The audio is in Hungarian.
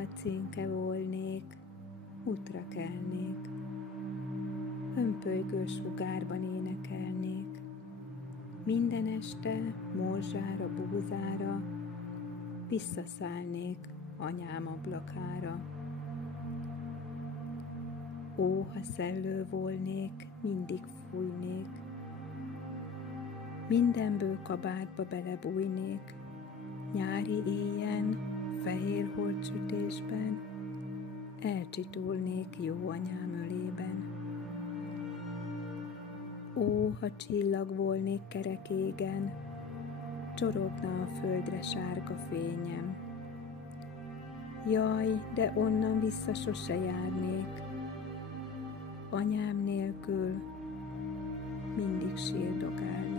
ha címke volnék, útra kelnék, hömpölygő sugárban énekelnék, minden este morzsára, búzára visszaszállnék anyám ablakára. Ó, ha szellő volnék, mindig fújnék, mindenből kabátba belebújnék, nyári éjjel, fehér holtsütésben, elcsitulnék jó anyám ölében. Ó, ha csillag volnék kerek égen, csorogna a földre sárga fényem. Jaj, de onnan vissza sose járnék, anyám nélkül mindig sírdogálnék.